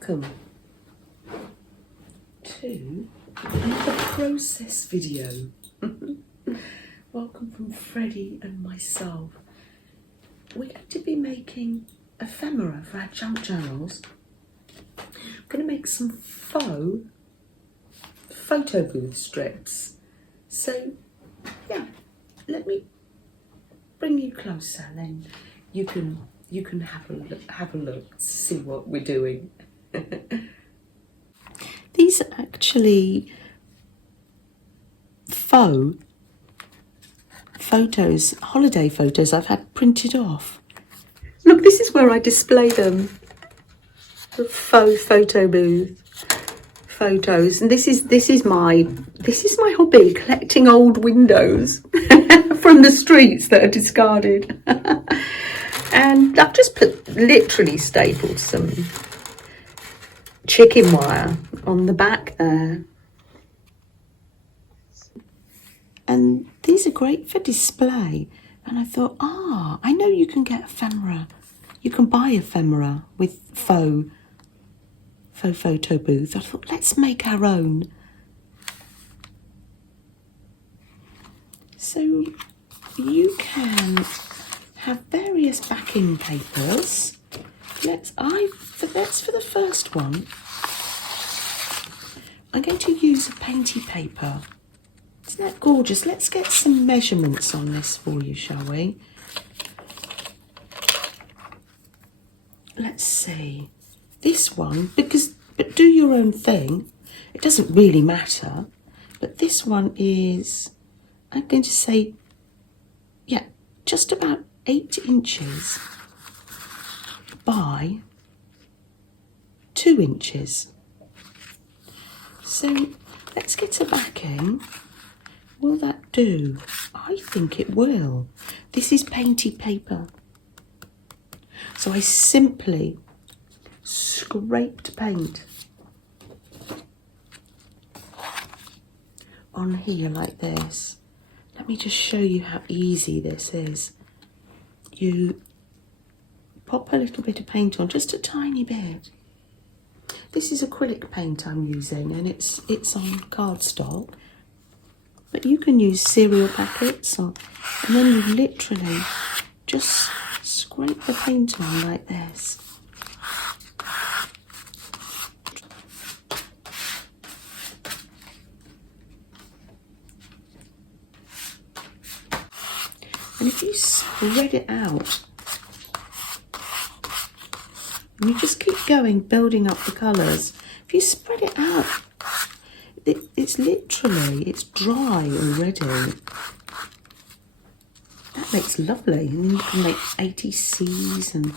welcome to another process video. Welcome from Freddie and myself. We're going to be making ephemera for our junk journals. I'm going to make some faux photo booth strips. So yeah, let me bring you closer, and then you can have a look, see what we're doing. These are actually faux photos, holiday photos I've had printed off. Look, this is where I display them. The faux photo booth photos, and this is my hobby, collecting old windows from the streets that are discarded. And I've just literally stapled some chicken wire on the back there. And these are great for display. And I thought, I know you can get ephemera. You can buy ephemera with faux photo booth. I thought, let's make our own. So you can have various backing papers. That's for the first one. I'm going to use a painty paper. Isn't that gorgeous? Let's get some measurements on this for you, shall we? Let's see. This one, but do your own thing. It doesn't really matter. But this one is, I'm going to say, yeah, just about 8 inches by 2 inches. So let's get a backing. Will that do? I think it will. This is painty paper. So I simply scraped paint on here like this. Let me just show you how easy this is. You pop a little bit of paint on, just a tiny bit. This is acrylic paint I'm using, and it's on cardstock. But you can use cereal packets, and then you literally just scrape the paint on like this. And if you spread it out, and you just keep going, building up the colours, if you spread it out, it's dry already. That makes lovely. And then you can make ATCs and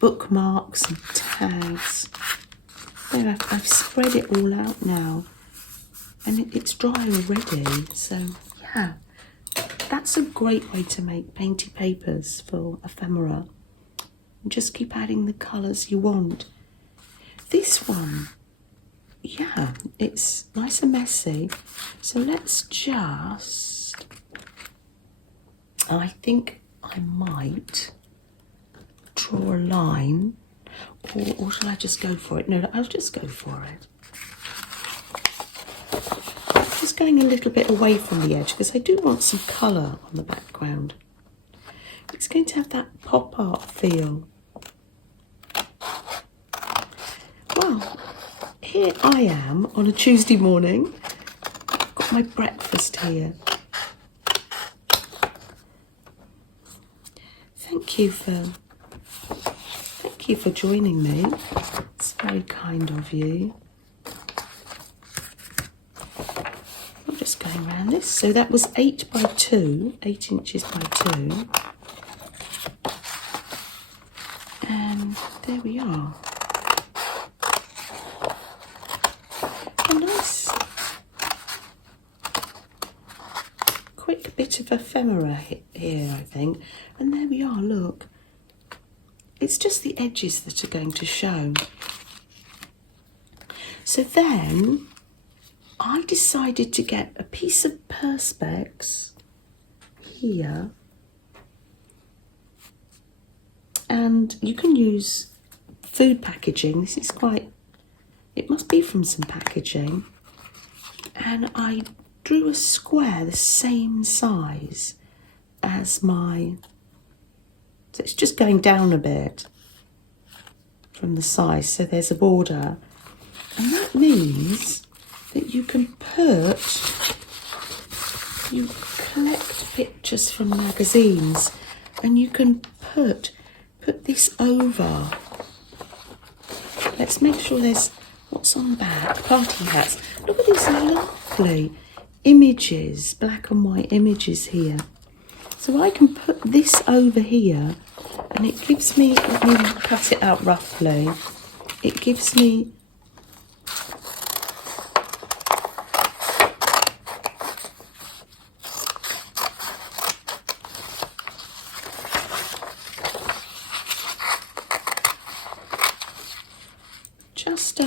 bookmarks and tags. There, I've spread it all out now, and it's dry already. So yeah, that's a great way to make painty papers for ephemera. And just keep adding the colours you want. This one, yeah, it's nice and messy. So let's just, I think I might draw a line, or shall I just go for it? No, I'll just go for it. Just going a little bit away from the edge because I do want some colour on the background. It's going to have that pop art feel. Well, here I am on a Tuesday morning. I've got my breakfast here. Thank you for joining me. It's very kind of you. I'm just going around this. So that was 8 by 2, 8 inches by 2. And there we are. A nice quick bit of ephemera here, I think. And there we are, look. It's just the edges that are going to show. So then I decided to get a piece of Perspex here. And you can use food packaging. This is quite it must be from some packaging, and I drew a square the same size as my, so it's just going down a bit from the size, so there's a border, and that means that you can you collect pictures from magazines, and you can put this over. Let's make sure there's, what's on the back? Party hats. Look at these lovely images, black and white images here. So I can put this over here, and it gives me, let me cut it out roughly. It gives me just a,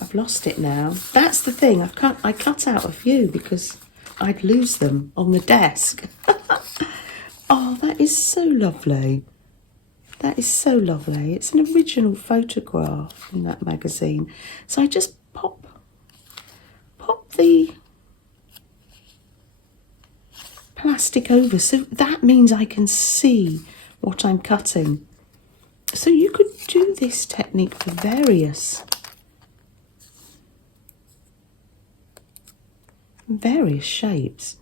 I've lost it now. That's the thing, I cut out a few because I'd lose them on the desk. Oh, that is so lovely. That is so lovely. It's an original photograph in that magazine. So I just pop the plastic over. So that means I can see what I'm cutting. So you could do this technique for various shapes.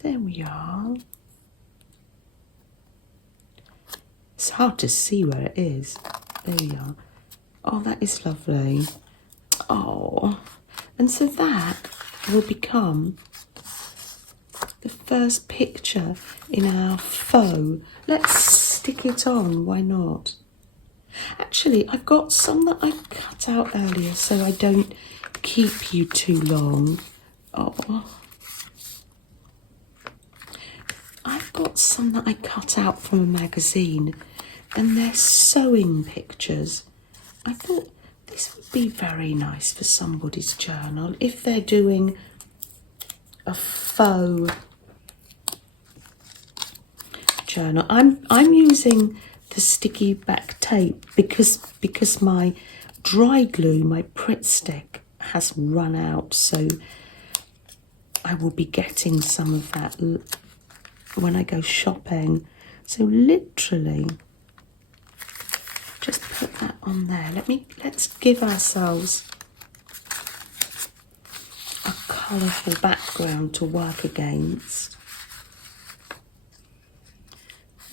There we are. It's hard to see where it is. There we are. Oh, that is lovely. Oh, and so that will become the first picture in our faux. Let's stick it on, why not? Actually, I've got some that I cut out earlier so I don't keep you too long. Oh, I've got some that I cut out from a magazine, and they're sewing pictures. I thought this would be very nice for somebody's journal if they're doing a faux journal. I'm using the sticky back tape because my dry glue, my Pritt stick, has run out, so I will be getting some of that when I go shopping. So literally just put that on there. Let's give ourselves a colourful background to work against.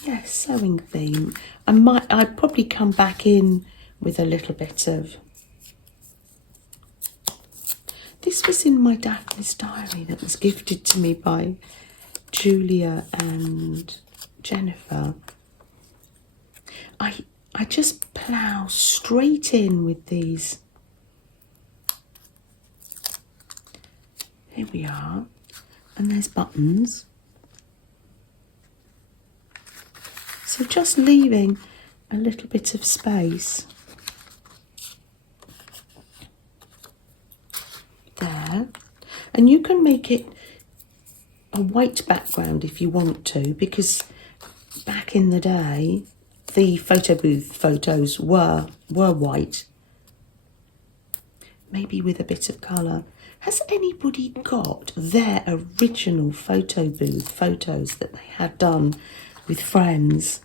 Yes, sewing theme. I'd probably come back in with a little bit of, this was in my Daphne's diary that was gifted to me by Julia and Jennifer. I just plough straight in with these. Here we are, and there's buttons. So just leaving a little bit of space there, and you can make it a white background if you want to, because back in the day the photo booth photos were white, maybe with a bit of colour. Has anybody got their original photo booth photos that they had done with friends?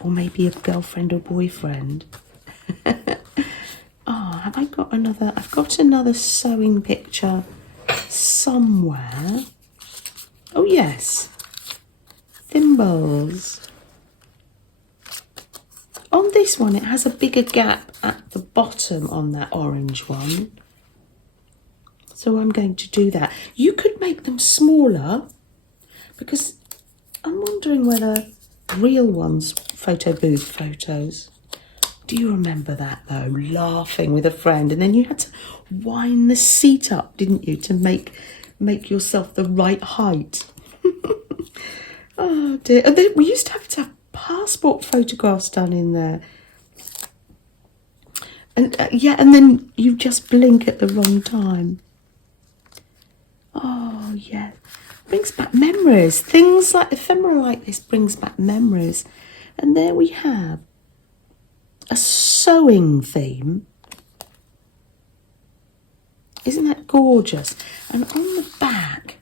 Or maybe a girlfriend or boyfriend? Oh, have I got another? I've got another sewing picture somewhere. Oh yes, thimbles. On this one, it has a bigger gap at the bottom on that orange one. So I'm going to do that. You could make them smaller, because I'm wondering whether real ones, photo booth photos. Do you remember that though? Laughing with a friend, and then you had to wind the seat up, didn't you, to make yourself the right height. Oh dear. And then we used to have passport photographs done in there. And yeah, and then you just blink at the wrong time. Oh yeah. brings back memories. Things like ephemera like this brings back memories. And there we have a sewing theme. Isn't that gorgeous? And on the back,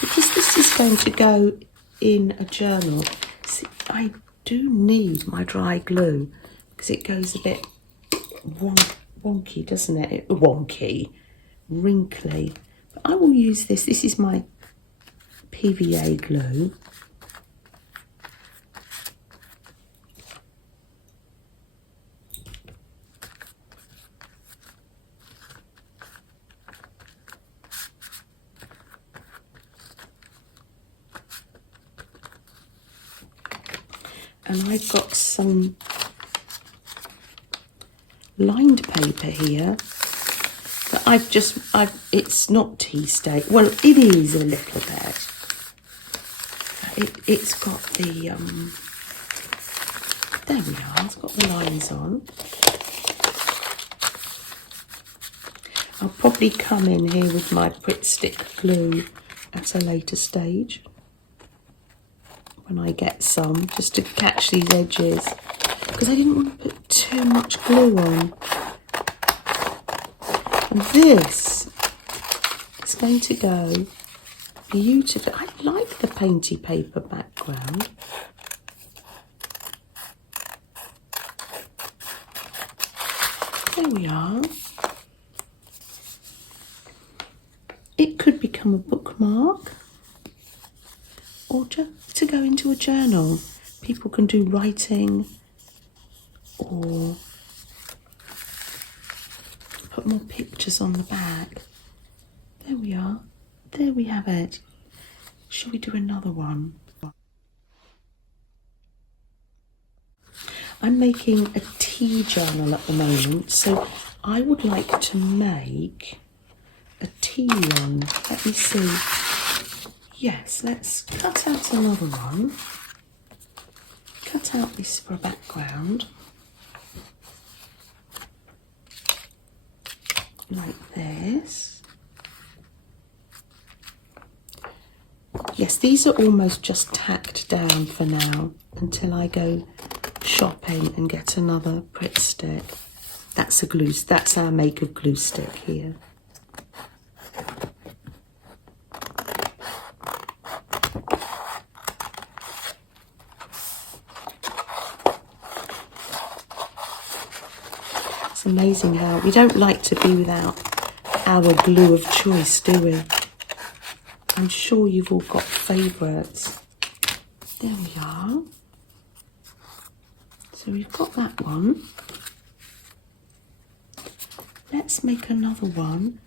because this is going to go in a journal, see, I do need my dry glue because it goes a bit wonky, doesn't it? Wonky, wrinkly. But I will use this. This is my PVA glue. And I've got some lined paper here that it's not tea stain. Well, it is a little bit. It's got the, there we are, it's got the lines on. I'll probably come in here with my Pritt Stick glue at a later stage, when I get some, just to catch these edges, because I didn't want to put too much glue on. And this is going to go beautifully. I like the painty paper background. There we are. It could become a bookmark, or just to go into a journal. People can do writing or put more pictures on the back. There we are. There we have it. Shall we do another one? I'm making a tea journal at the moment, so I would like to make a tea one. Let me see. Yes, let's cut out another one. Cut out this for a background. Like this. Yes, these are almost just tacked down for now until I go shopping and get another Pritt Stick. That's our make of glue stick here. It's amazing how we don't like to be without our glue of choice, do we? I'm sure you've all got favourites. There we are. So we've got that one. Let's make another one.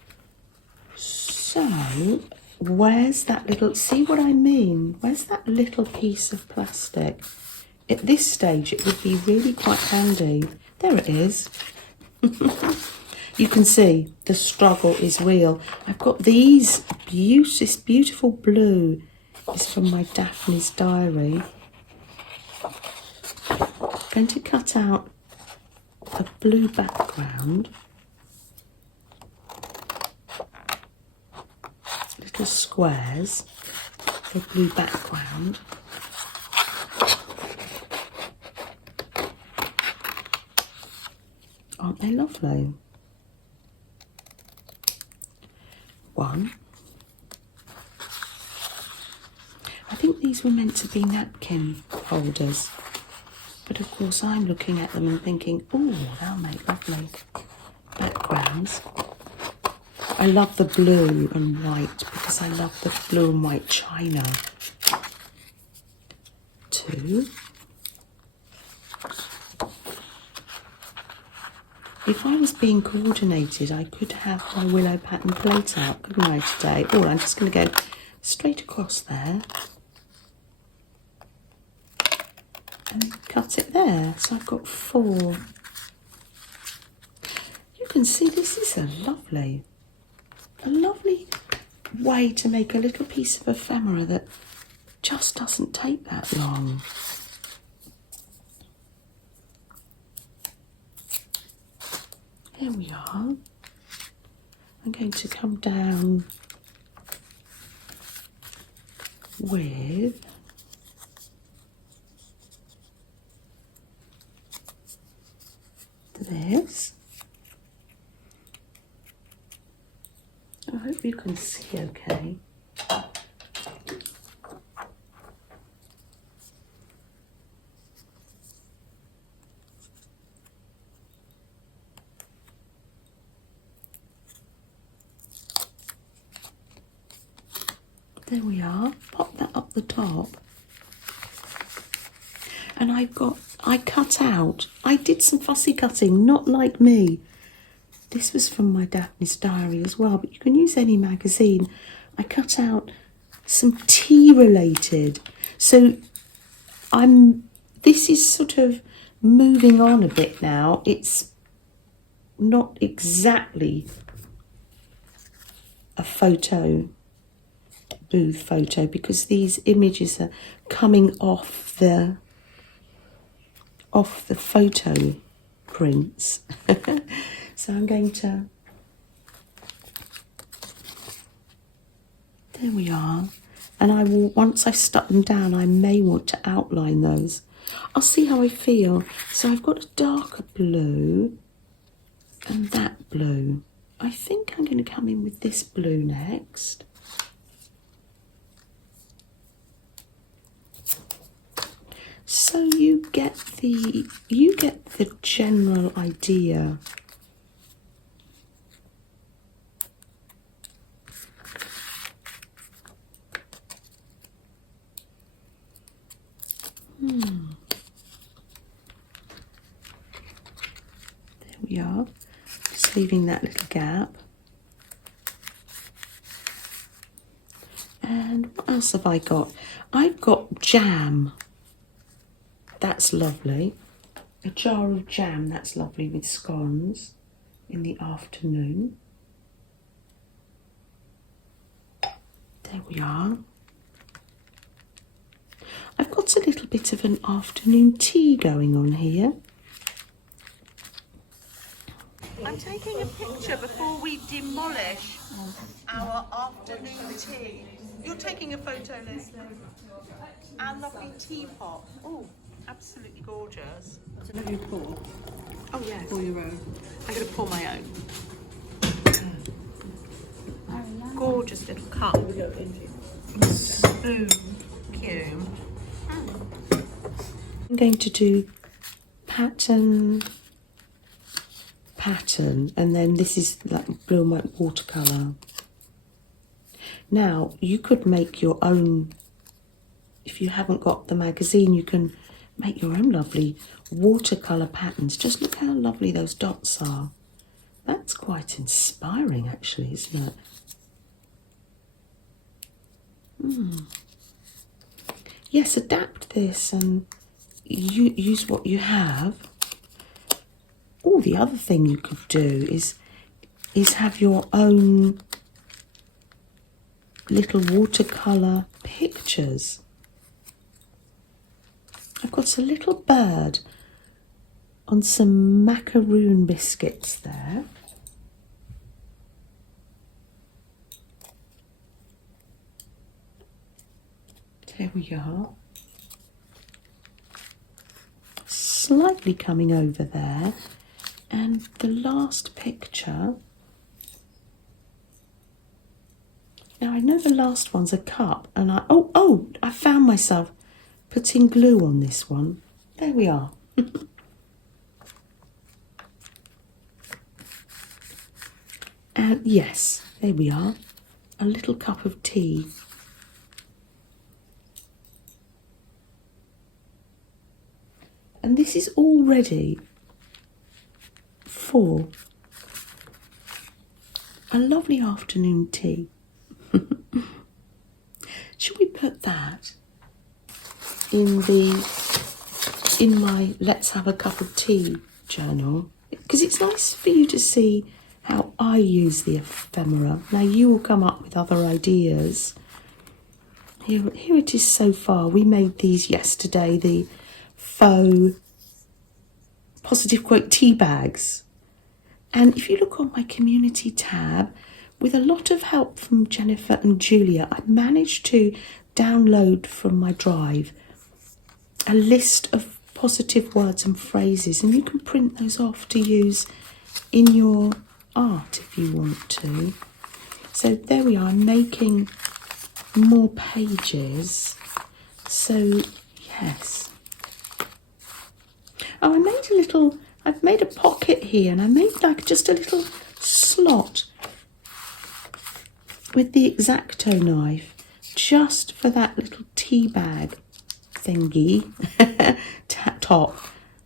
So, where's that little, see what I mean? Where's that little piece of plastic? At this stage, it would be really quite handy. There it is. You can see the struggle is real. I've got this beautiful blue. It's from my Daphne's diary. I'm going to cut out a blue background. Little squares for blue background. Aren't they lovely? One. I think these were meant to be napkin holders, but of course I'm looking at them and thinking, oh, they'll make lovely backgrounds. I love the blue and white because I love the blue and white china. Two. If I was being coordinated, I could have my willow pattern plate out, couldn't I, today? Oh, I'm just going to go straight across there and cut it there. So I've got 4. You can see this is a lovely way to make a little piece of ephemera that just doesn't take that long. Here we are. I'm going to come down with this. I hope you can see okay. There we are. Pop that up the top. And I cut out, I did some fussy cutting, not like me. This was from my Daphne's diary as well, but you can use any magazine. I cut out some tea related. So this is sort of moving on a bit now. It's not exactly a photo booth photo because these images are coming off the photo prints. So I'm going to, there we are, and I will, once I've stuck them down, I may want to outline those. I'll see how I feel. So I've got a darker blue and that blue. I think I'm going to come in with this blue next. So you get the general idea. There we are. Just leaving that little gap. And what else have I got? I've got jam. That's lovely. A jar of jam, that's lovely with scones in the afternoon. There we are. I've got a little bit of an afternoon tea going on here. I'm taking a picture before we demolish our afternoon tea. You're taking a photo, Leslie? Our lovely teapot. Oh, absolutely gorgeous. So let you pour? Oh yes. Pour your own. I'm going to pour my own. Gorgeous little cup. Spoon. Cute. I'm going to do pattern, and then this is like blue and white watercolour. Now, you could make your own, if you haven't got the magazine, you can make your own lovely watercolour patterns. Just look how lovely those dots are. That's quite inspiring, actually, isn't it? Yes, adapt this and you use what you have. Oh, the other thing you could do is have your own little watercolour pictures. I've got a little bird on some macaroon biscuits there. There we are. Slightly coming over there. And the last picture. Now I know the last one's a cup, and I found myself putting glue on this one. There we are. And yes, there we are. A little cup of tea. And this is all ready for a lovely afternoon tea. Should we put that in my Let's Have a Cup of Tea journal? Because it's nice for you to see how I use the ephemera. Now you will come up with other ideas. Here it is so far. We made these yesterday, the faux positive quote tea bags. And if you look on my community tab, with a lot of help from Jennifer and Julia, I managed to download from my drive a list of positive words and phrases, and you can print those off to use in your art if you want to. So there we are, I'm making more pages. So yes. Oh, I've made a pocket here, and I made like just a little slot with the X-Acto knife just for that little tea bag thingy top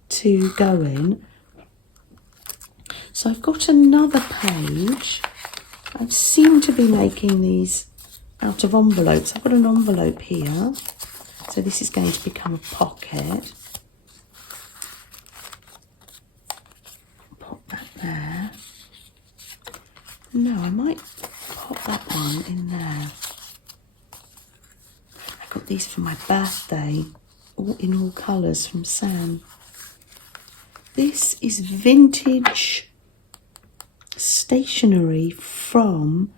to go in. So I've got another page. I seem to be making these out of envelopes. I've got an envelope here. So this is going to become a pocket. Pop that there. No, I might pop that one in there. I got these for my birthday, all in all colours from Sam. This is vintage stationery from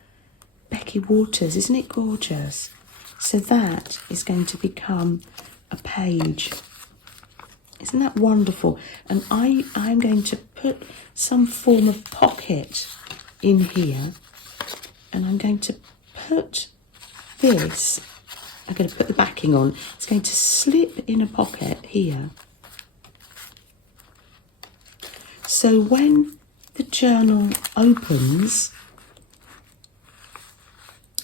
Becky Waters. Isn't it gorgeous? So that is going to become a page. Isn't that wonderful? And I'm going to put some form of pocket in here, and I'm going to put this, I'm going to put the backing on. It's going to slip in a pocket here. So when the journal opens,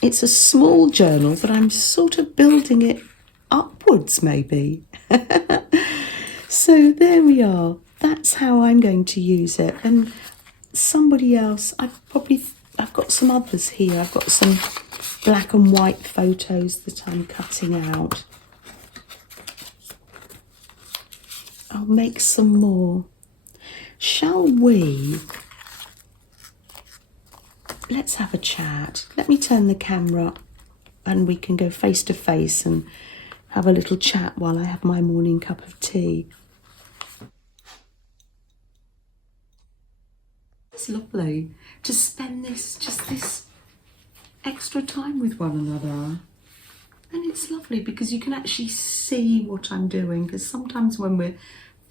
it's a small journal, but I'm sort of building it upwards maybe. So there we are. That's how I'm going to use it. And somebody else, I've got some others here. I've got some black and white photos that I'm cutting out. I'll make some more. Shall we? Let's have a chat. Let me turn the camera and we can go face to face and have a little chat while I have my morning cup of tea. It's lovely to spend this extra time with one another. And it's lovely because you can actually see what I'm doing, because sometimes when we're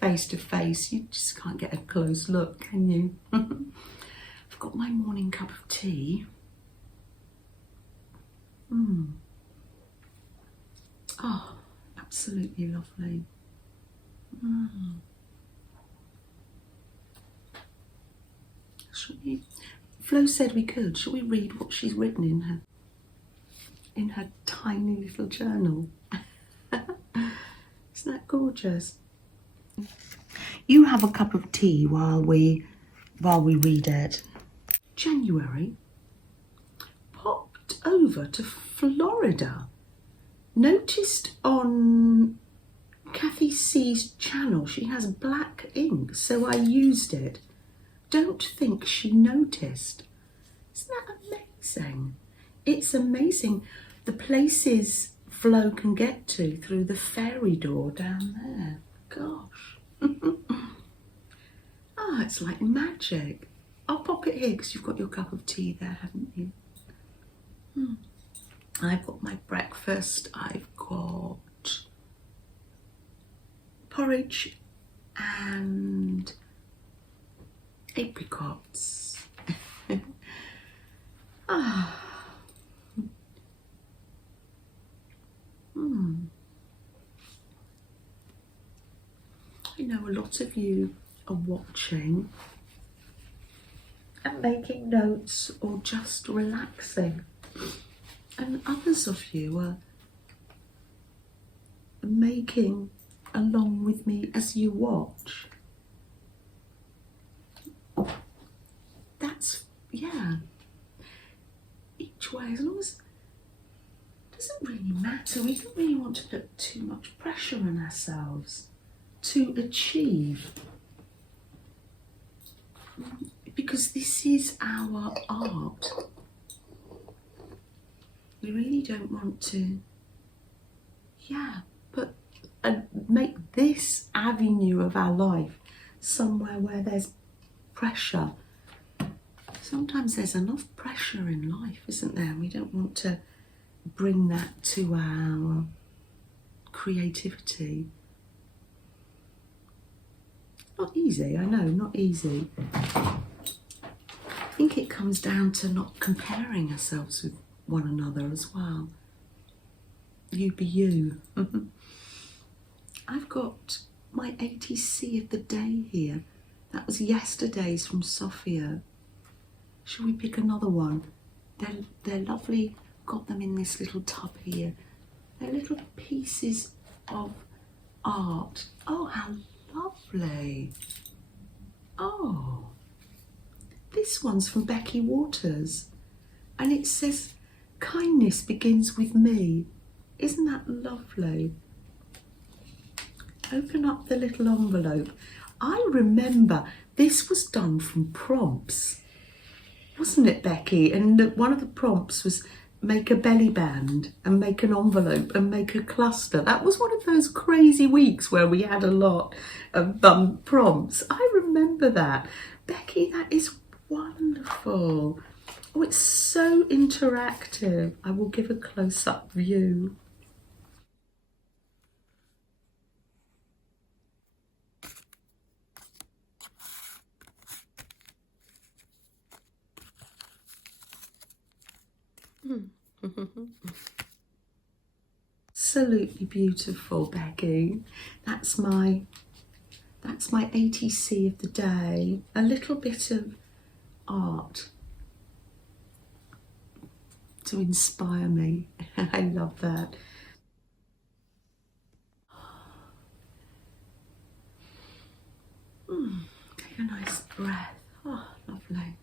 face to face, you just can't get a close look, can you? I've got my morning cup of tea. Oh, absolutely lovely. Should we? Flo said we could. Shall we read what she's written in her tiny little journal? Isn't that gorgeous? You have a cup of tea while we read it. January. Popped over to Florida. Noticed on Kathy C's channel she has black ink, so I used it. Don't think she noticed. Isn't that amazing? It's amazing the places Flo can get to through the fairy door down there. Gosh. Ah, it's like magic. I'll pop it here because you've got your cup of tea there, haven't you? I've got my breakfast. I've got porridge and apricots. I know a lot of you are watching and making notes or just relaxing, and others of you are making along with me as you watch. That's, yeah, each way, as long as it doesn't really matter. We don't really want to put too much pressure on ourselves to achieve, because this is our art. We really don't want to, put and make this avenue of our life somewhere where there's pressure. Sometimes there's enough pressure in life, isn't there? And we don't want to bring that to our creativity. Not easy, I know, not easy. I think it comes down to not comparing ourselves with one another as well. You be you. I've got my ATC of the day here. That was yesterday's from Sophia. Shall we pick another one? They're lovely. Got them in this little tub here. They're little pieces of art. Oh, how lovely. Oh, this one's from Becky Waters. And it says, kindness begins with me. Isn't that lovely? Open up the little envelope. I remember this was done from prompts, wasn't it, Becky? And one of the prompts was make a belly band and make an envelope and make a cluster. That was one of those crazy weeks where we had a lot of prompts. I remember that. Becky, that is wonderful. Oh, it's so interactive. I will give a close-up view. Absolutely beautiful, Becky. That's my ATC of the day. A little bit of art to inspire me. I love that. Take a nice breath. Oh, lovely.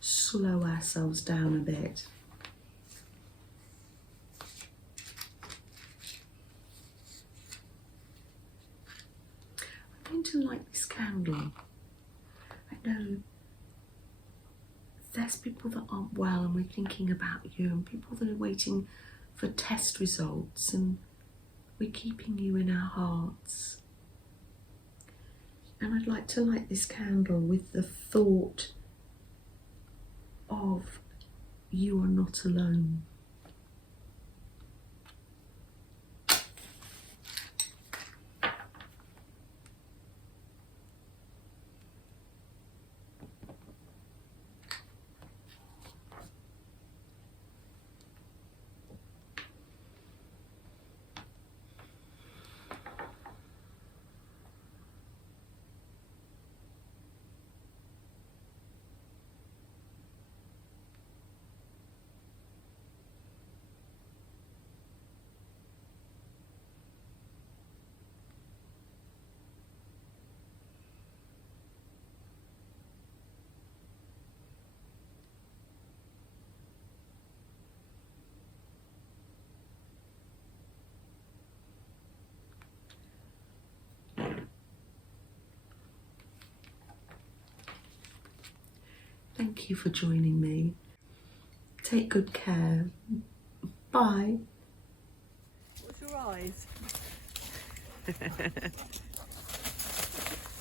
Slow ourselves down a bit. I'm going to light this candle. I know there's people that aren't well and we're thinking about you, and people that are waiting for test results, and we're keeping you in our hearts. And I'd like to light this candle with the thought of you are not alone. Thank you for joining me. Take good care. Bye. What's your eyes?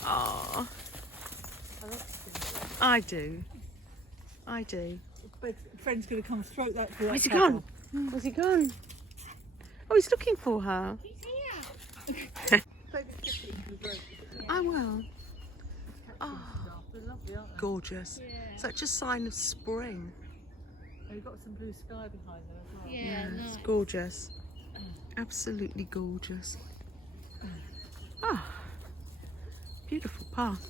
Aww. I do. I do. Friend's going to come stroke that through. Where's he gone? Where's he gone? Oh, he's looking for her. I will. Oh, they're lovely, aren't they? gorgeous. Yeah. Such a sign of spring. Oh, you've got some blue sky behind there as well. Yeah, It's nice. gorgeous. Absolutely gorgeous. Ah, beautiful path.